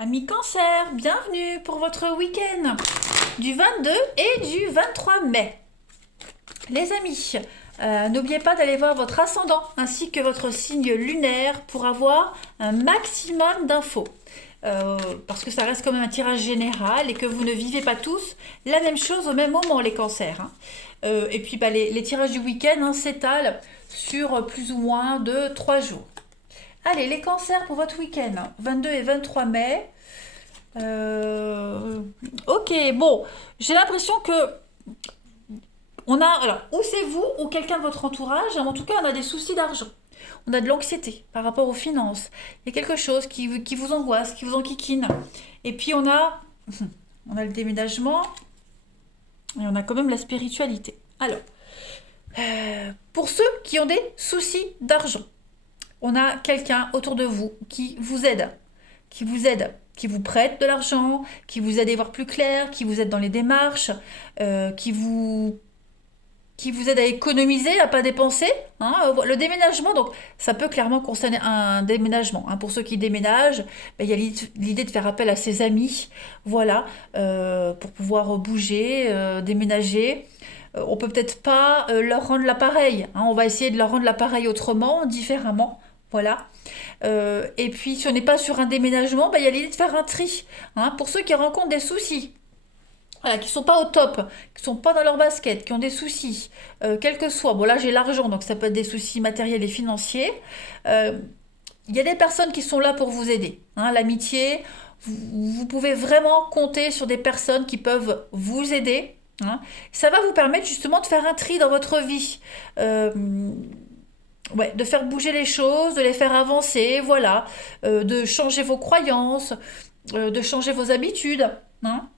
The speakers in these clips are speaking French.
Amis Cancer, bienvenue pour votre week-end du 22 et du 23 mai. Les amis, n'oubliez pas d'aller voir votre ascendant ainsi que votre signe lunaire pour avoir un maximum d'infos. Parce que ça reste quand même un tirage général et que vous ne vivez pas tous la même chose au même moment, les cancers. Et puis les tirages du week-end s'étalent sur plus ou moins de 3 jours. Allez, les cancers pour votre week-end, 22 et 23 mai. Euh, ok, bon, j'ai l'impression que on a, alors, ou c'est vous ou quelqu'un de votre entourage, en tout cas, on a des soucis d'argent. On a de l'anxiété par rapport aux finances. Il y a quelque chose qui vous angoisse, qui vous enquiquine. Et puis on a le déménagement et on a quand même la spiritualité. Alors, pour ceux qui ont des soucis d'argent, on a quelqu'un autour de vous qui vous aide, qui vous prête de l'argent, qui vous aide à y voir plus clair, qui vous aide dans les démarches, qui vous aide à économiser, à pas dépenser. Le déménagement, donc ça peut clairement concerner un déménagement. Pour ceux qui déménagent, il y a l'idée de faire appel à ses amis, voilà, pour pouvoir bouger, déménager. On peut peut-être pas leur rendre l'appareil. On va essayer de leur rendre l'appareil autrement, différemment. Voilà. Et puis, si on n'est pas sur un déménagement, il y a l'idée de faire un tri. Pour ceux qui rencontrent des soucis, voilà, qui sont pas au top, qui sont pas dans leur basket, qui ont des soucis, quel que soit. Bon, là, j'ai l'argent, donc ça peut être des soucis matériels et financiers. Euh, Il y a des personnes qui sont là pour vous aider. L'amitié, vous pouvez vraiment compter sur des personnes qui peuvent vous aider. Ça va vous permettre justement de faire un tri dans votre vie. Euh, Ouais, de faire bouger les choses, de les faire avancer, voilà, de changer vos croyances, de changer vos habitudes. hein.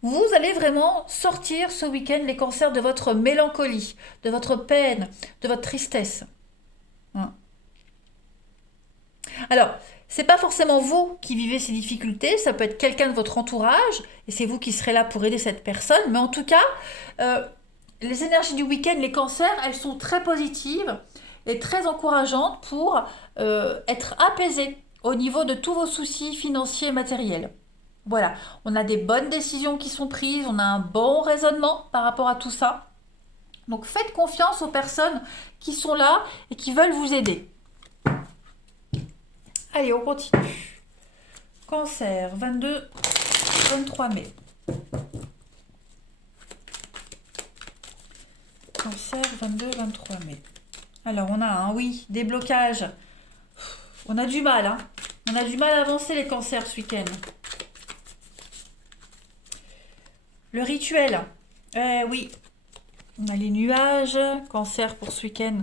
Vous allez vraiment sortir ce week-end les cancers de votre mélancolie, de votre peine, de votre tristesse. hein. Alors, c'est pas forcément vous qui vivez ces difficultés, ça peut être quelqu'un de votre entourage, et c'est vous qui serez là pour aider cette personne, mais en tout cas, euh, les énergies du week-end, les cancers, elles sont très positives et très encourageantes pour être apaisées au niveau de tous vos soucis financiers et matériels. Voilà, on a des bonnes décisions qui sont prises, on a un bon raisonnement par rapport à tout ça. Donc faites confiance aux personnes qui sont là et qui veulent vous aider. Allez, on continue. Cancer, 22, 23 mai. Cancer, 22, 23 mai. Alors, on a oui, des blocages. On a du mal, On a du mal à avancer les cancers ce week-end. Le rituel. Oui, on a les nuages. Cancer pour ce week-end.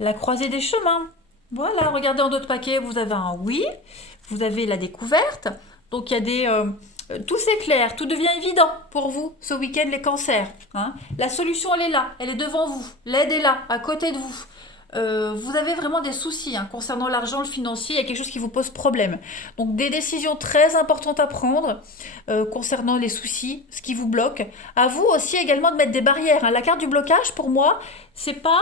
La croisée des chemins. Voilà, regardez en d'autres paquets, vous avez un oui. Vous avez la découverte. Donc, il y a des... tout s'éclaire, tout devient évident pour vous ce week-end, les cancers. La solution, elle est là, elle est devant vous. L'aide est là, à côté de vous. Vous avez vraiment des soucis concernant l'argent, le financier, il y a quelque chose qui vous pose problème. Donc des décisions très importantes à prendre concernant les soucis, ce qui vous bloque. À vous aussi également de mettre des barrières. La carte du blocage, pour moi, c'est pas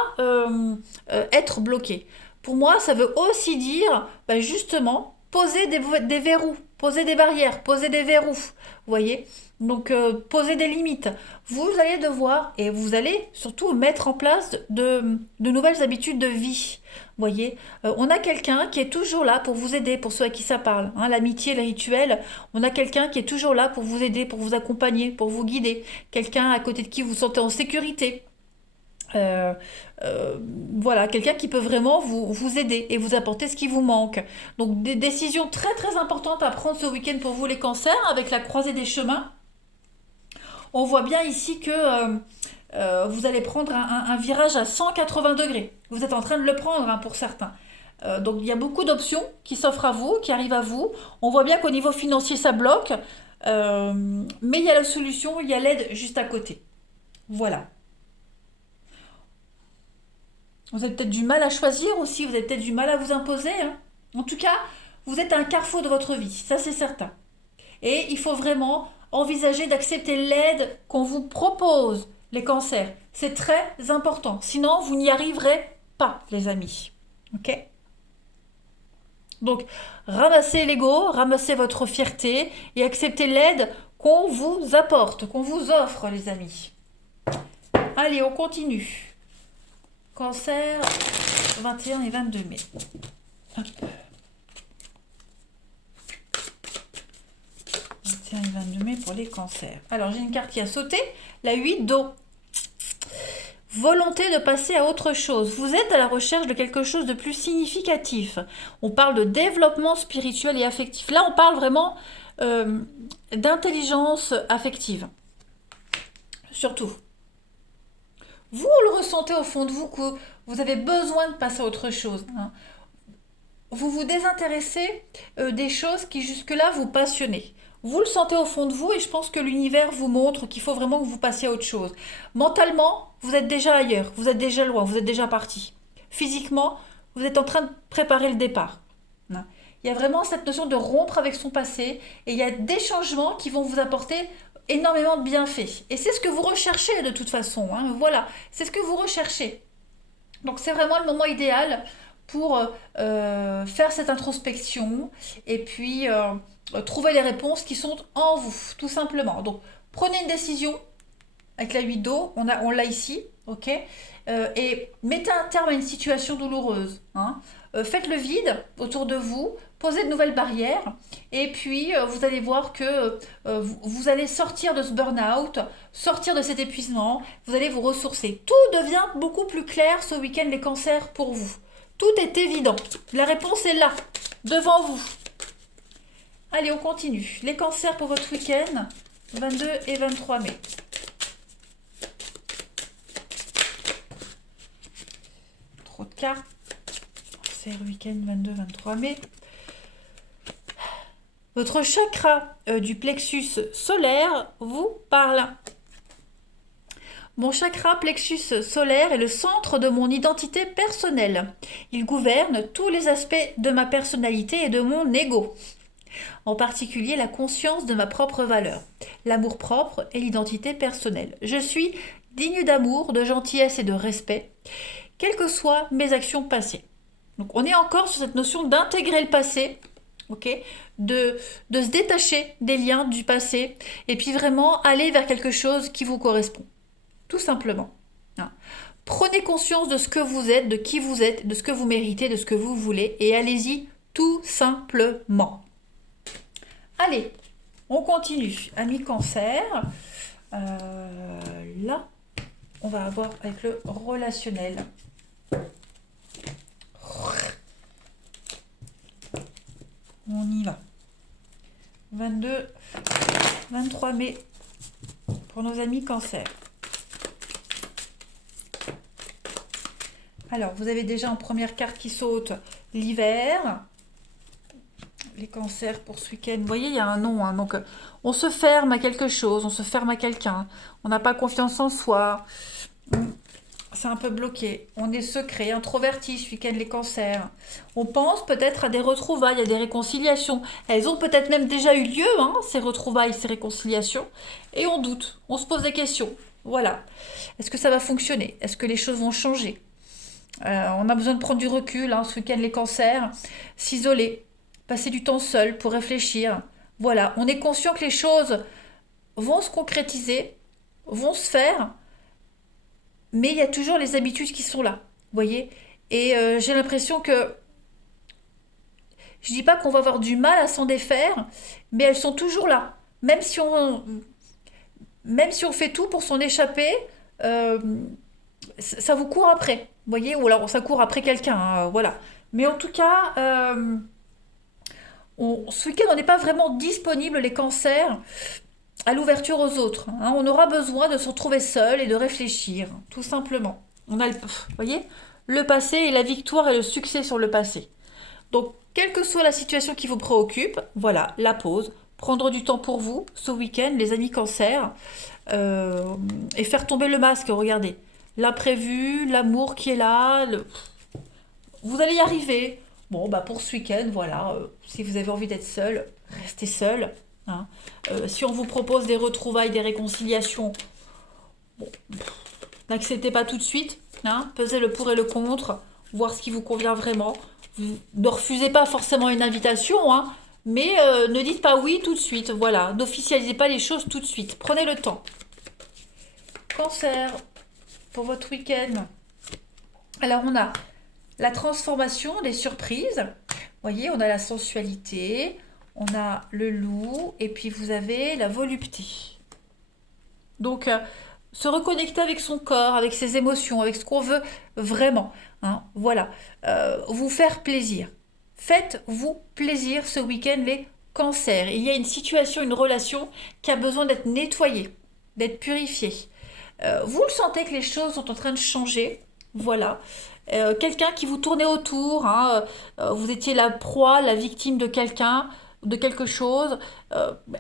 être bloqué. Pour moi, ça veut aussi dire justement poser des verrous, poser des barrières, poser des verrous. Vous voyez? Donc poser des limites. Vous allez devoir et vous allez surtout mettre en place de nouvelles habitudes de vie. Vous voyez? On a quelqu'un qui est toujours là pour vous aider, pour ceux à qui ça parle. L'amitié, le rituel. On a quelqu'un qui est toujours là pour vous aider, pour vous accompagner, pour vous guider. Quelqu'un à côté de qui vous vous sentez en sécurité. Euh, euh, voilà, quelqu'un qui peut vraiment vous aider et vous apporter ce qui vous manque. Donc des décisions très très importantes à prendre ce week-end pour vous les cancers avec la croisée des chemins. On voit bien ici que vous allez prendre un virage à 180 degrés. Vous êtes en train de le prendre pour certains. Donc il y a beaucoup d'options qui s'offrent à vous, qui arrivent à vous. On voit bien qu'au niveau financier ça bloque, mais il y a la solution, il y a l'aide juste à côté. Voilà. Vous avez peut-être du mal à choisir aussi, vous avez peut-être du mal à vous imposer. En tout cas, vous êtes à un carrefour de votre vie, ça c'est certain. Et il faut vraiment envisager d'accepter l'aide qu'on vous propose, les cancers. C'est très important. Sinon, vous n'y arriverez pas, les amis. Ok? Donc, ramassez l'ego, ramassez votre fierté et acceptez l'aide qu'on vous apporte, qu'on vous offre, les amis. Allez, on continue. Cancer, 21 et 22 mai. Hop. 21 et 22 mai pour les cancers. Alors, j'ai une carte qui a sauté, la 8 d'eau. Volonté de passer à autre chose. Vous êtes à la recherche de quelque chose de plus significatif. On parle de développement spirituel et affectif. Là, on parle vraiment d'intelligence affective. Surtout. Vous le ressentez au fond de vous que vous avez besoin de passer à autre chose. Hein. Vous vous désintéressez des choses qui jusque-là vous passionnaient. Vous le sentez au fond de vous et je pense que l'univers vous montre qu'il faut vraiment que vous passiez à autre chose. Mentalement, vous êtes déjà ailleurs, vous êtes déjà loin, vous êtes déjà parti. Physiquement, vous êtes en train de préparer le départ. Il y a vraiment cette notion de rompre avec son passé et il y a des changements qui vont vous apporter énormément de bienfaits. Et c'est ce que vous recherchez de toute façon. Hein. Voilà, c'est ce que vous recherchez. Donc c'est vraiment le moment idéal pour faire cette introspection et puis trouver les réponses qui sont en vous, tout simplement. Donc, prenez une décision avec la 8 d'eau, on l'a ici, ok, et mettez un terme à une situation douloureuse. Hein. Faites le vide autour de vous, posez de nouvelles barrières, et puis vous allez voir que vous allez sortir de ce burn-out, sortir de cet épuisement, vous allez vous ressourcer. Tout devient beaucoup plus clair ce week-end, les cancers, pour vous. Tout est évident. La réponse est là, devant vous. Allez, on continue. Les cancers pour votre week-end, 22 et 23 mai. Trop de cartes. Cancer, week-end, 22-23 mai. Votre chakra du plexus solaire vous parle. Mon chakra plexus solaire est le centre de mon identité personnelle. Il gouverne tous les aspects de ma personnalité et de mon ego. En particulier la conscience de ma propre valeur, l'amour-propre et l'identité personnelle. Je suis digne d'amour, de gentillesse et de respect, quelles que soient mes actions passées. Donc on est encore sur cette notion d'intégrer le passé, okay, de se détacher des liens du passé et puis vraiment aller vers quelque chose qui vous correspond. Tout simplement. Hein. Prenez conscience de ce que vous êtes, de qui vous êtes, de ce que vous méritez, de ce que vous voulez et allez-y tout simplement. Allez, on continue. Amis cancer, là, on va avoir avec le relationnel. On y va. 22, 23 mai pour nos amis cancer. Alors, vous avez déjà en première carte qui saute l'hiver. Les cancers pour ce week-end. Vous voyez, il y a un nom. Hein, donc, on se ferme à quelque chose, on se ferme à quelqu'un. On n'a pas confiance en soi. C'est un peu bloqué. On est secret, introverti ce week-end, les cancers. On pense peut-être à des retrouvailles, à des réconciliations. Elles ont peut-être même déjà eu lieu, hein, ces retrouvailles, ces réconciliations. Et on doute. On se pose des questions. Voilà. Est-ce que ça va fonctionner? Est-ce que les choses vont changer? On a besoin de prendre du recul, hein, ce week-end, les cancers. S'isoler. Passer du temps seul pour réfléchir. Voilà, on est conscient que les choses vont se concrétiser, vont se faire, mais il y a toujours les habitudes qui sont là, vous voyez. Et j'ai l'impression que, je dis pas qu'on va avoir du mal à s'en défaire, mais elles sont toujours là. Même si on fait tout pour s'en échapper, ça vous court après, vous voyez, ou alors ça court après quelqu'un, hein, voilà. Mais en tout cas... ce week-end, on n'est pas vraiment disponible, les cancers, à l'ouverture aux autres. Hein. On aura besoin de se retrouver seul et de réfléchir, tout simplement. On a, vous voyez, le passé et la victoire et le succès sur le passé. Donc, quelle que soit la situation qui vous préoccupe, voilà, la pause, prendre du temps pour vous, ce week-end, les amis cancers, et faire tomber le masque, regardez. L'imprévu, l'amour qui est là, vous allez y arriver. Bon, bah pour ce week-end, voilà, si vous avez envie d'être seul, restez seul. Hein. Si on vous propose des retrouvailles, des réconciliations, bon, n'acceptez pas tout de suite. Hein. Pesez le pour et le contre, voir ce qui vous convient vraiment. Vous ne refusez pas forcément une invitation, hein, mais ne dites pas oui tout de suite. Voilà, n'officialisez pas les choses tout de suite. Prenez le temps. Cancer, pour votre week-end. Alors, on a la transformation, des surprises. Vous voyez, on a la sensualité, on a le loup, et puis vous avez la volupté. Donc, se reconnecter avec son corps, avec ses émotions, avec ce qu'on veut vraiment. Hein, voilà. Vous faire plaisir. Faites-vous plaisir ce week-end, les cancers. Il y a une situation, une relation qui a besoin d'être nettoyée, d'être purifiée. Vous le sentez que les choses sont en train de changer. Voilà. Quelqu'un qui vous tournait autour, hein, vous étiez la proie, la victime de quelqu'un, de quelque chose.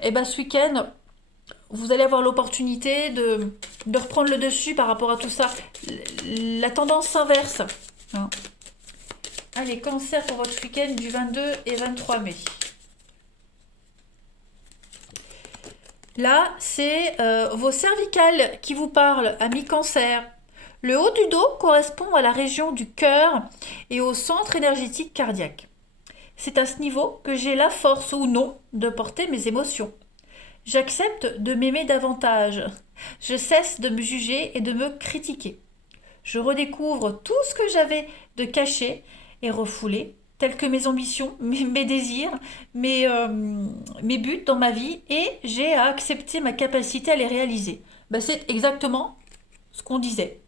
Et ben ce week-end, vous allez avoir l'opportunité de reprendre le dessus par rapport à tout ça. La tendance s'inverse. Hein. Allez, cancer pour votre week-end du 22 et 23 mai. Là, c'est vos cervicales qui vous parlent, amis cancer. Le haut du dos correspond à la région du cœur et au centre énergétique cardiaque. C'est à ce niveau que j'ai la force ou non de porter mes émotions. J'accepte de m'aimer davantage. Je cesse de me juger et de me critiquer. Je redécouvre tout ce que j'avais de caché et refoulé, tels que mes ambitions, mes désirs, mes buts dans ma vie, et j'ai à accepter ma capacité à les réaliser. Ben, c'est exactement ce qu'on disait,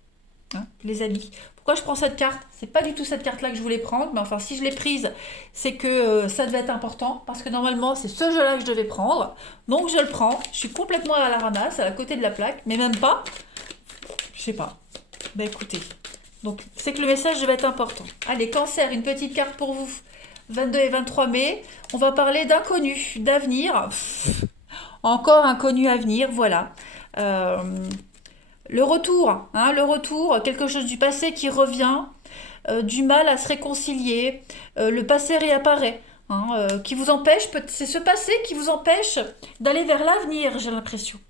hein, les amis. Pourquoi je prends cette carte? C'est pas du tout cette carte-là que je voulais prendre, mais enfin, si je l'ai prise, c'est que ça devait être important, parce que normalement, c'est ce jeu-là que je devais prendre. Donc, je le prends. Je suis complètement à la ramasse, à la côté de la plaque, mais même pas. Je sais pas. Ben, écoutez. Donc, c'est que le message devait être important. Allez, cancer, une petite carte pour vous. 22 et 23 mai. On va parler d'inconnu, d'avenir. Encore inconnu à venir, voilà. Le retour, hein, le retour, quelque chose du passé qui revient, du mal à se réconcilier, le passé réapparaît, hein, qui vous empêche, c'est ce passé qui vous empêche d'aller vers l'avenir, j'ai l'impression.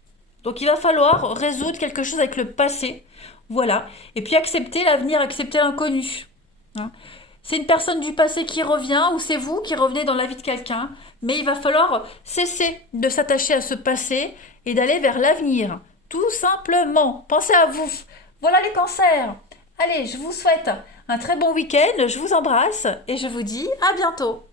Donc il va falloir résoudre quelque chose avec le passé, voilà, et puis accepter l'avenir, accepter l'inconnu. Hein. C'est une personne du passé qui revient, ou c'est vous qui revenez dans la vie de quelqu'un, mais il va falloir cesser de s'attacher à ce passé et d'aller vers l'avenir. Tout simplement, pensez à vous. Voilà les cancers. Allez, je vous souhaite un très bon week-end, je vous embrasse et je vous dis à bientôt.